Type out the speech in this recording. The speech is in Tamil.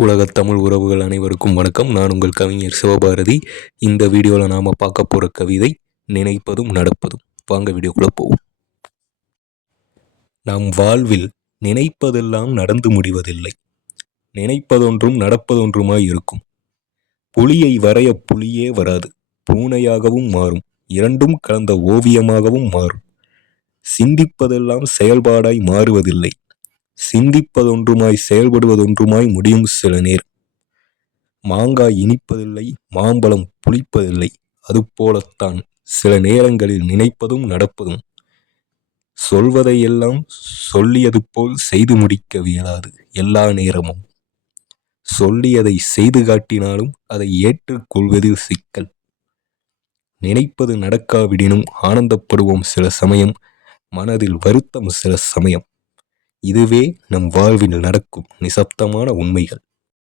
உலகத் தமிழ் உறவுகள் அனைவருக்கும் வணக்கம். நான் உங்கள் கவிஞர் சிவபாரதி. இந்த வீடியோவில் நாம் பார்க்க போகிற கவிதை நினைப்பதும் நடப்பதும். வாங்க வீடியோக்குள்ளே போவோம். நம் வாழ்வில் நினைப்பதெல்லாம் நடந்து முடிவதில்லை. நினைப்பதொன்றும் நடப்பதொன்றுமாய் இருக்கும். புலியை வரைய புலியே வராது, பூனையாகவும் மாறும், இரண்டும் கலந்த ஓவியமாகவும் மாறும். சிந்திப்பதெல்லாம் செயல்பாடாய் மாறுவதில்லை. சிந்திப்பதொன்றுமாய் செயல்படுவதொன்றுமாய் முடியும் சில நேரம். மாங்காய் இனிப்பதில்லை, மாம்பழம் புளிப்பதில்லை. அதுபோலத்தான் சில நேரங்களில் நினைப்பதும் நடப்பதும். சொல்வதையெல்லாம் சொல்லியது போல் செய்து முடிக்க இயலாது எல்லா நேரமும். சொல்லியதை செய்து காட்டினாலும் அதை ஏற்றுக்கொள்வதில் சிக்கல். நினைப்பது நடக்காவிடினும் ஆனந்தப்படுவோம் சில சமயம், மனதில் வருத்தம் சில சமயம். இதுவே நம் வாழ்வில் நடக்கும் நிசப்தமான உண்மைகள்.